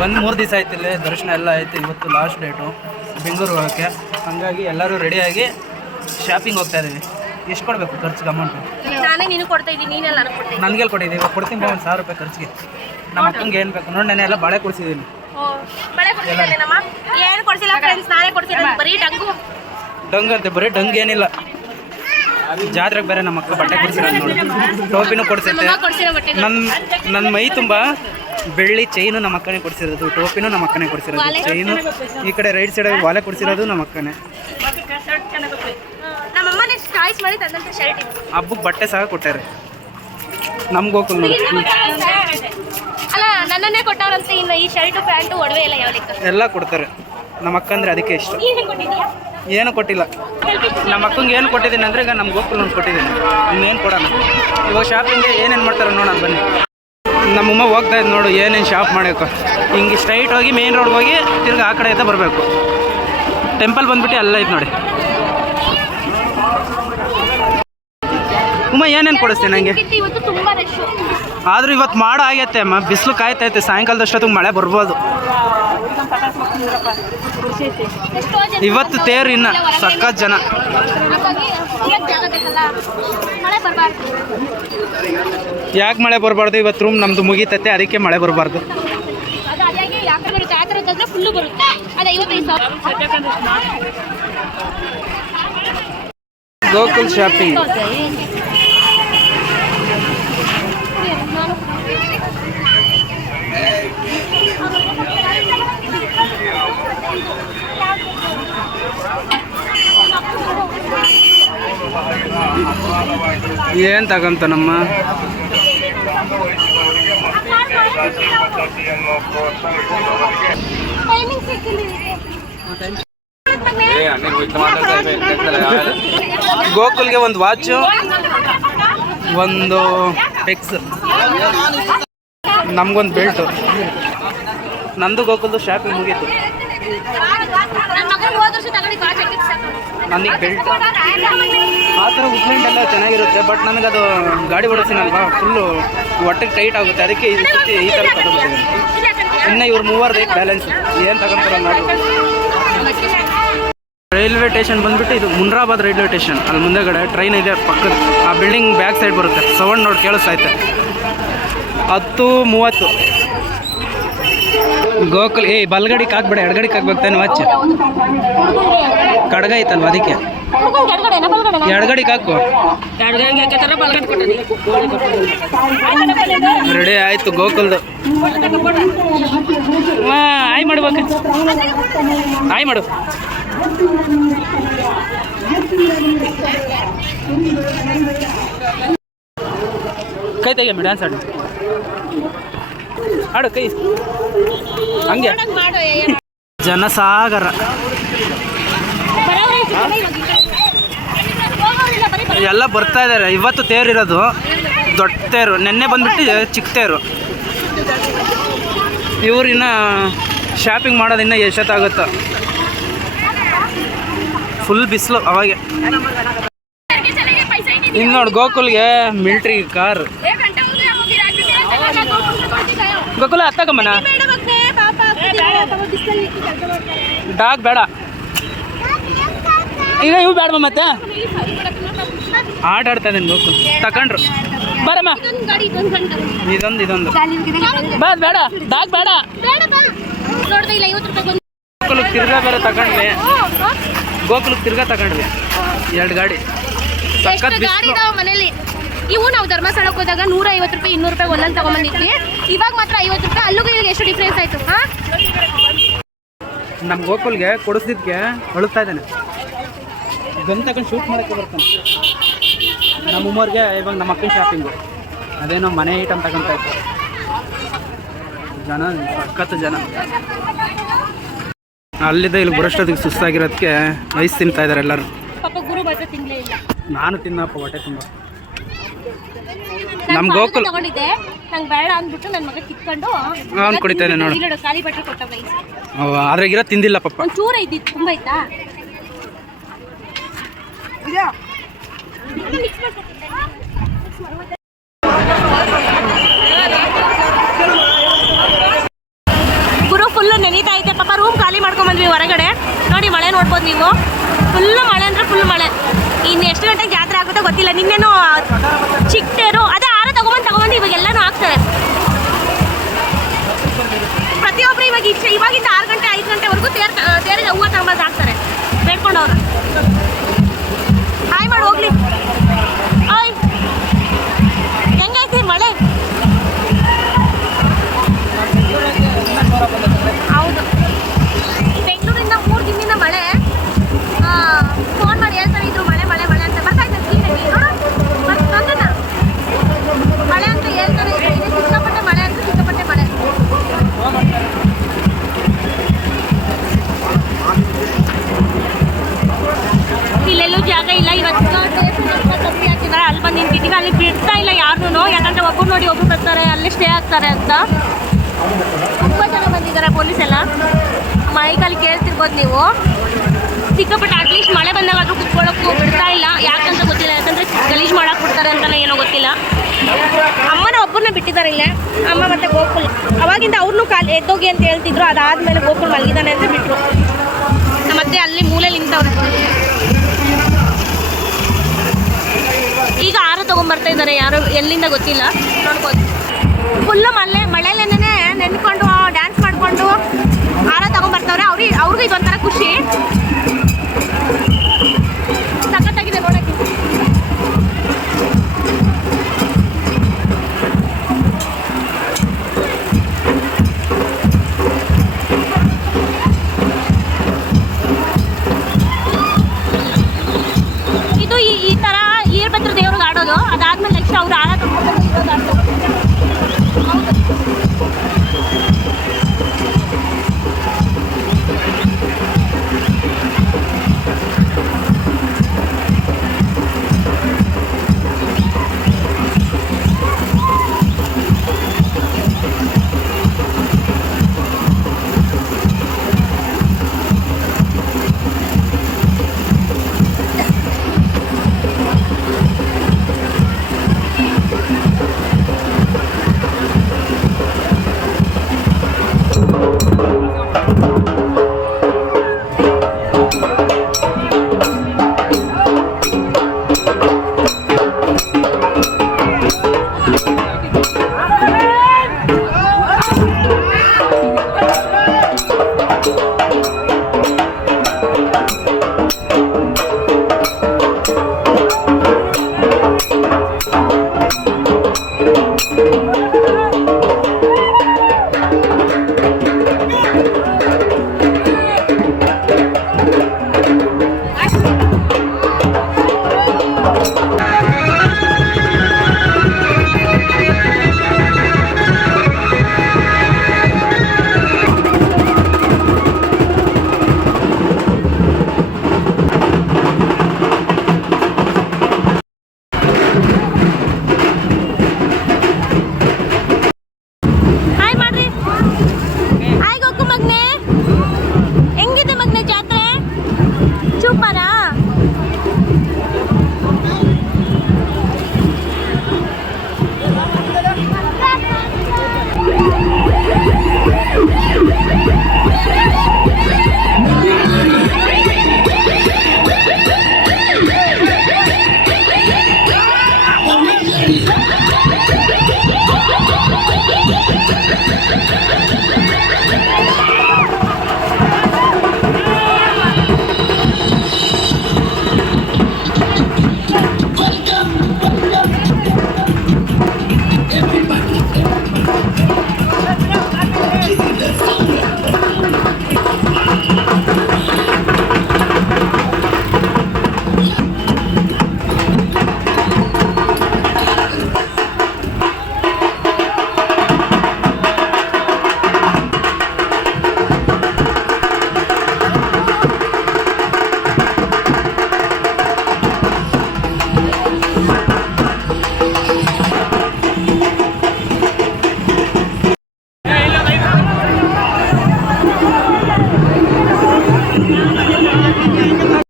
ಬಂದು 3 ದಿವಸ ಆಯ್ತು. ಇಲ್ಲಿ ದರ್ಶನ ಎಲ್ಲ ಆಯಿತು. ಇವತ್ತು ಲಾಸ್ಟ್ ಡೇಟು ಬೆಂಗಳೂರು ಹೋಗೋಕ್ಕೆ. ಹಾಗಾಗಿ ಎಲ್ಲರೂ ರೆಡಿಯಾಗಿ ಶಾಪಿಂಗ್ ಹೋಗ್ತಾ ಇದ್ದೀವಿ. ಎಷ್ಟು ಕೊಡಬೇಕು ಖರ್ಚಿಗೆ ಅಮೌಂಟು? ನಾನೇ ನೀನು ಕೊಡ್ತಾ ಇದ್ದೀನಿ, ನೀನೆಲ್ಲ ನನಗೆ ಕೊಡ್ತೀನಿ. ನನಗೆಲ್ಲಿ ಕೊಟ್ಟಿದ್ದೀವಿ? ಇವಾಗ ಕೊಡ್ತೀನಿ 1000 ರೂಪಾಯಿ ಖರ್ಚಿಗೆ. ನಮ್ಮ ಅಕ್ಕಂಗೆ ಏನು ಬೇಕು ನೋಡಿ, ನಾನು ಎಲ್ಲ ಬಾಳೆ ಕೊಡಿಸಿದ್ದೀನಿ. ಬಳೆ ಕೊಡ್ಸಿಲ್ಲ ನಮ್ಮ ಏನು ಕೊಡ್ಸಿಲ್ಲ ಫ್ರೆಂಡ್ಸ್, ನಾನೇ ಕೊಡ್ಸಿರೋದು. ಬರೀ ಡಂಗು ಅಂತೆ, ಬರೀ ಡಂಗ್ ಏನಿಲ್ಲ. ಜಾತ್ರೆಗೆ ಬೇರೆ ನಮ್ಮ ಅಕ್ಕ ಬಟ್ಟೆ ಕೊಡಿಸಿರೋದು ನೋಡಿ. ಟೋಪಿನೂ ಕೊಡಿಸುತ್ತೆ. ನನ್ನ ಮೈ ತುಂಬ ಬೆಳ್ಳಿ ಚೈನು ನಮ್ಮ ಅಕ್ಕನೇ ಕೊಡಿಸಿರೋದು, ಟೋಪಿನೂ ನಮ್ಮ ಅಕ್ಕನೇ ಕೊಡಿಸಿರೋದು, ಚೈನು ಈ ಕಡೆ ರೈಟ್ ಸೈಡ್ ವಾಲೆ ಕೊಡಿಸಿರೋದು ನಮ್ಮ ಅಕ್ಕನೇ. ನಮ್ಮಮ್ಮನೇ ಚಾಯ್ಸ್ ಮಾಡಿ ತಂದಂತ ಶರ್ಟ್. ಹಬ್ಬಕ್ಕೆ ಬಟ್ಟೆ ಸಹ ಕೊಟ್ಟಾರೆ ನಮ್ಗೆ. ಗೋಕುಲ್ ನೋಡಿ ಅಲ್ಲ, ನನ್ನನ್ನೇ ಕೊಟ್ಟವ್ರಂತೆ. ಇನ್ನು ಈ ಶರ್ಟು ಪ್ಯಾಂಟು ಒಡವೆ ಎಲ್ಲ ಯಾವ ಲೆಕ್ಕ ಎಲ್ಲ ಕೊಡ್ತಾರೆ ನಮ್ಮ ಅಕ್ಕ ಅಂದರೆ ಅದಕ್ಕೆ ಇಷ್ಟ. ಏನು ಕೊಟ್ಟಿಲ್ಲ ನಮ್ಮ ಅಕ್ಕಂಗೆ. ಏನು ಕೊಟ್ಟಿದ್ದೀನಿ ಅಂದರೆ ಈಗ ನಮ್ಮ ಗೋಕುಲ್ ಒಂದು ಕೊಟ್ಟಿದ್ದೀನಿ. ಇನ್ನೇನು ಕೊಡೋಣ. ಇವಾಗ ಶಾಪಿಂಗ್ಗೆ ಏನೇನು ಮಾಡ್ತಾರೆ ನೋಡೋಣ ಬನ್ನಿ. ನಮ್ಮಮ್ಮ ಹೋಗ್ತಾ ಇದ್ದು ನೋಡು ಏನೇನು ಶಾಪ್ ಮಾಡೋಕೆ. ಹಿಂಗೆ ಸ್ಟ್ರೈಟ್ ಹೋಗಿ ಮೇನ್ ರೋಡ್ಗೆ ಹೋಗಿ ತಿರ್ಗಿ ಆ ಕಡೆ ಐತೆ ಬರಬೇಕು. ಟೆಂಪಲ್ ಬಂದ್ಬಿಟ್ಟು ಎಲ್ಲ ಐತೆ ನೋಡಿ. ಉಮ್ಮ ಏನೇನು ಕೊಡಿಸ್ತೀನಿ ನನಗೆ? ಆದರೂ ಇವತ್ತು ಮಾಡೋ ಆಗೈತೆ ಅಮ್ಮ. ಬಿಸಿಲು ಕಾಯ್ತೈತೆ. ಸಾಯಂಕಾಲದಷ್ಟೊತ್ತಿಗೆ ಮಳೆ ಬರ್ಬೋದು. ಇವತ್ತು ತೇರು ಇನ್ನು ಸಖತ್ ಜನ. ಯಾಕೆ ಮಳೆ ಬರಬಾರ್ದು? ಇವತ್ತು ರೂಮ್ ನಮ್ಮದು ಮುಗಿತೈತೆ, ಅದಕ್ಕೆ ಮಳೆ ಬರಬಾರ್ದು. ಗೋಕುಲ್ ಶಾಪಿಂಗ್. ಏನು ತಗೊಂತ ನಮ್ಮ ಗೋಕುಲ್ಗೆ ಒಂದು ವಾಚು, ಒಂದು ಪೆಕ್ಸ್, ನಮಗೊಂದು ಬೆಲ್ಟು. ನಂದು ಗೋಕುಲ್ದು ಶಾಪಿಂಗ್ ಮುಗೀತು. ನನಗೆ ಬೆಲ್ಟ್ ಆ ಥರ ಉಟ್ಮೆಂಟ್ ಎಲ್ಲ ಚೆನ್ನಾಗಿರುತ್ತೆ. ಬಟ್ ನನಗದು ಗಾಡಿ ಓಡಿಸ್ತೀನಲ್ವಾ, ಫುಲ್ಲು ಹೊಟ್ಟೆಗೆ ಟೈಟ್ ಆಗುತ್ತೆ. ಅದಕ್ಕೆ ಈ ಸತಿ ಈ ಥರ ತಗೊಂಡಿದ್ದೀನಿ. ಇನ್ನು ಇವ್ರು 3 ಬ್ಯಾಲೆನ್ಸ್ ಏನು ತಗೊಂತಾರೆ ನೋಡಿ. ರೈಲ್ವೆ ಸ್ಟೇಷನ್ ಬಂದುಬಿಟ್ಟು ಇದು ಮುನ್ರಾಬಾದ್ ರೈಲ್ವೆ ಸ್ಟೇಷನ್. ಅಲ್ಲಿ ಮುಂದೆಗಡೆ ಟ್ರೈನ್ ಇದೆ ಪಕ್ಕದ. ಆ ಬಿಲ್ಡಿಂಗ್ ಬ್ಯಾಕ್ ಸೈಡ್ ಬರುತ್ತೆ. ಸೌಂಡ್ ನೋಡಿ ಕೇಳಿಸ್ತೈತೆ. 10:30 ಗೋಕುಲ್. ಬಲ್ಗಡಿಗೆ ಹಾಕ್ಬೇಡ, ಎಡಗಡಿಗೆ ಹಾಕ್ಬೇಕು ತಾನೆ ವಾಚ್. ಕಡ್ಗ ಐತಲ್ವ ಅದಕ್ಕೆ ಎಡಗಡಿಗೆ ಹಾಕು. ರೆಡಿ ಆಯಿತು ಗೋಕುಲ್ದು. ಆಯ್ ಮಾಡ್ಬೇಕು, ಆಯ್ ಮಾಡು. ಕೈ ತೆಗೆ ಡ್ಯಾನ್ಸ್ ಆಡು, ಆಡು ಕೈ ಹಂಗೆ. ಜನಸಾಗರ ಎಲ್ಲ ಬರ್ತಾ ಇದ್ದಾರೆ. ಇವತ್ತು ತೇರಿರೋದು ದೊಡ್ಡ ತೇರು. ನೆನ್ನೆ ಬಂದ್ಬಿಟ್ಟು ಚಿಕ್ಕ ತೇರು. ಇವ್ರಿನ್ನ ಶಾಪಿಂಗ್ ಮಾಡೋದು ಇನ್ನೂ ಎಷ್ಟೊತ್ತಾಗುತ್ತೋ. ಫುಲ್ ಬಿಸಿಲು ಅವಾಗೆ. ಇನ್ನು ನೋಡಿ ಗೋಕುಲ್ಗೆ ಮಿಲ್ಟ್ರಿ ಕಾರ್. ಗೋಕುಲ ಹತ್ತಕಮ್ಮನ ಡಾಗ್ ಬೇಡ. ಈಗ ಇವು ಬೇಡಮ್ಮ. ಮತ್ತೆ ಆಟ ಆಡ್ತಾ ಇದ್ದೀನಿ ಗೋಕುಲ್. ತಕೊಂಡ್ರು ಬರಮ್ಮ. ಇದೊಂದು ಬೇಡ, ಡಾಗ್ ಬೇಡ. ಗೋಕುಲಕ್ಕೆ ತಿರ್ಗಾ ಬೇರೆ ತಗೊಂಡ್ವಿ. ಗೋಕುಲಕ್ಕೆ ತಿರ್ಗಾ ತಗೊಂಡ್ವಿ 2 ಗಾಡಿ. ಮನೇಲಿ ಇವು ನಾವು ಧರ್ಮಸ್ಥಳಕ್ಕೆ ಹೋದಾಗ 150 ರೂಪಾಯಿ 200 ರೂಪಾಯಿ ಒಂದೊಂದು ತಗೊಂಡ್ಬಂದಿದ್ವಿ. ಇವಾಗ ಮಾತ್ರ 50 ರೂಪಾಯಿ. ಅಲ್ಲಿಗೂ ಇವಾಗ ಎಷ್ಟು ಡಿಫ್ರೆನ್ಸ್ ಆಯ್ತು. ನಮ್ಮ ಗೋಕುಲ್ಗೆ ಕೊಡಿಸಿದ್ಕೆ ಅಳುತ್ತಾ ಇದ್ದಾನೆ. ಗನ್ ತಗೊಂಡು ಶೂಟ್ ಮಾಡೋಕ್ಕೆ ಬರ್ತಾನೆ. ನಮ್ಮ ಉಮ್ಮವ್ರಿಗೆ ಇವಾಗ ನಮ್ಮ ಅಕ್ಕನ ಶಾಪಿಂಗು. ಅದೇನೋ ಮನೆ ಐಟಮ್ ತಗೊಂತ ಇತ್ತು. ಜನ ಸಖತ್ತು ಜನ. ಅಲ್ಲಿದ್ದ ಇಲ್ಲಿ ಬರೋಷ್ಟೊತ್ತಿಗೆ ಸುಸ್ತಾಗಿರೋದಕ್ಕೆ ಐಸ್ ತಿಂತಾ ಇದ್ದಾರೆ ಎಲ್ಲರೂ. ನಾನು ತಿನ್ನಪ್ಪ ಹೊಟ್ಟೆ ತುಂಬ. ನಮ್ಮ ಗೋಕುಲ್ ತಗೊಂಡಿದ್ದೆ, ನಂಗೆ ಬೇಡ ಅಂದ್ಬಿಟ್ಟು ನನ್ನ ಮಗ ಕಿತ್ಕೊಂಡು ಅವ್ನು ಕುಡಿತಾನೆ ನೋಡಿ. ಖಾಲಿ ಬಟ್ಟೆ ಕೊಟ್ಟ. ಅದ್ರಾಗಿರೋ ತಿಂದಿಲ್ಲ ಪಾಪ. ಒಂಚೂರ ಇದ್ದಿತ್ತು, ತುಂಬ ಇತ್ತಾ. ಮಾಡ್ಕೊಂಬಂದ್ವಿ ಹೊರಗಡೆ. ನೋಡಿ ಮಳೆ ನೋಡ್ಬೋದು ನೀವು, ಫುಲ್ಲು ಮಳೆ ಅಂದರೆ ಫುಲ್ ಮಳೆ. ಇನ್ನು ಎಷ್ಟು ಗಂಟೆಗೆ ಜಾತ್ರೆ ಆಗುತ್ತೋ ಗೊತ್ತಿಲ್ಲ. ನಿನ್ನೇನು ಚಿಕ್ಕ ತೇರು ಅದೇ ಆರ ತಗೊಂಬಂದು ಇವಾಗ ಎಲ್ಲನೂ ಆಗ್ತಾರೆ. ಪ್ರತಿಯೊಬ್ಬರು ಇವಾಗಿಂದ 6 ಗಂಟೆ 5 ಗಂಟೆವರೆಗೂ ತೇರಿಗೆ ಹೂವು ತಗೊಂಬಂದು ಹಾಕ್ತಾರೆ ಬೇಡ್ಕೊಂಡವ್ರು. ಹಾಯ್ ಮಾಡಿ ಹೋಗ್ಲಿ. ಓಯ್ ಹೆಂಗೈತಿ ಮಳೆ? ಹೌದು, ಬೆಂಗಳೂರಿಂದ 3 ದಿನದಿಂದ ಮಳೆ. ಫೋನ್ ಮಾಡಿ ಹೇಳ್ತಾರೆ ಇದ್ರು ಮಳೆ ಮಳೆ ಮಳೆ ಅಂತ. ಬರ್ತಾ ಇದ್ದಾರೆ ಕ್ಲೀನಾಗಿ ಬಂದನ ಮಳೆ ಅಂತ ಹೇಳ್ತಾರೆ. ಸಿಕ್ಕಾಪಟ್ಟೆ ಮಳೆ ಅಂತ ಸಿಕ್ಕಾಪಟ್ಟೆ ಮಳೆ. ಇಲ್ಲೆಲ್ಲೂ ಜಾಗ ಇಲ್ಲ. ಇವತ್ತು ಕಮ್ಮಿ ಆಗ್ತಿದ್ದಾರೆ. ಅಲ್ಲಿ ಬಂದು ನಿಂತಿದ್ದೀವಿ. ಅಲ್ಲಿ ಬಿಡ್ತಾ ಇಲ್ಲ ಯಾರನ್ನೂ, ಯಾಕಂದರೆ ಒಬ್ಬರು ನೋಡಿ ಒಬ್ಬರು ಬರ್ತಾರೆ, ಅಲ್ಲೇ ಸ್ಟೇ ಆಗ್ತಾರೆ ಅಂತ. ತುಂಬ ಜನ ಬಂದಿದ್ದಾರೆ ಪೊಲೀಸ್ ಎಲ್ಲ. ಮೈಕಲ್ಲಿ ಕೇಳ್ತಿರ್ಬೋದು ನೀವು. ಸಿಕ್ಕಾಪಟ್ಟೆ ಅಟ್ಲೀಸ್ಟ್ ಮಳೆ ಬಂದಾಗಾದ್ರೂ ಕುತ್ಕೊಳ್ಳೋಕ್ಕೂ ಬಿಡ್ತಾ ಇಲ್ಲ. ಯಾಕಂತ ಗೊತ್ತಿಲ್ಲ, ಯಾಕಂದರೆ ಗಲೀಜು ಮಾಡಕ್ಕೆ ಬಿಡ್ತಾರೆ ಅಂತಲೇ ಏನೋ ಗೊತ್ತಿಲ್ಲ. ಅಮ್ಮನ ಒಬ್ಬರನ್ನ ಬಿಟ್ಟಿದ್ದಾರೆ ಇಲ್ಲೇ, ಅಮ್ಮ ಮತ್ತು ಗೋಕುಲ್. ಅವಾಗಿಂದ ಅವ್ರನ್ನೂ ಎದ್ದೋಗಿ ಅಂತ ಹೇಳ್ತಿದ್ರು. ಅದಾದಮೇಲೆ ಗೋಕುಲ್ ಮಲಗಿದ್ದಾನೆ ಅಂತ ಬಿಟ್ಟರು. ಮತ್ತೆ ಅಲ್ಲಿ ಮೂಲೆಯಲ್ಲಿ ನಿಂತವ್ರೆ. ಈಗ ಆರ ತೊಗೊಂಬರ್ತಾ ಇದ್ದಾರೆ, ಯಾರು ಎಲ್ಲಿಂದ ಗೊತ್ತಿಲ್ಲ, ನೋಡ್ಬೋದು. ಫುಲ್ಲು ಮಳೆಲೇನೇ ನೆನ್ಕೊಂಡು ಡ್ಯಾನ್ಸ್ ಮಾಡಿಕೊಂಡು ಆರ ತಗೊಂಬರ್ತವ್ರೆ. ಅವ್ರಿಗೂ ಇದೊಂಥರ ಖುಷಿ. ಸಖತ್ತಾಗಿದೆ ನೋಡೋಕ್ಕೆ. ಇದು ಈ ಥರ ಈರ್ಭದ್ರ ದೇವ್ರಿಗೆ ಆಡೋದು. ಅದಾದ್ಮೇಲೆ ನೆಕ್ಸ್ಟ್ ಅವ್ರು ಆರ ತಗೊಂಡು ಇರೋದು ಆಡೋದು. ಹೌದು.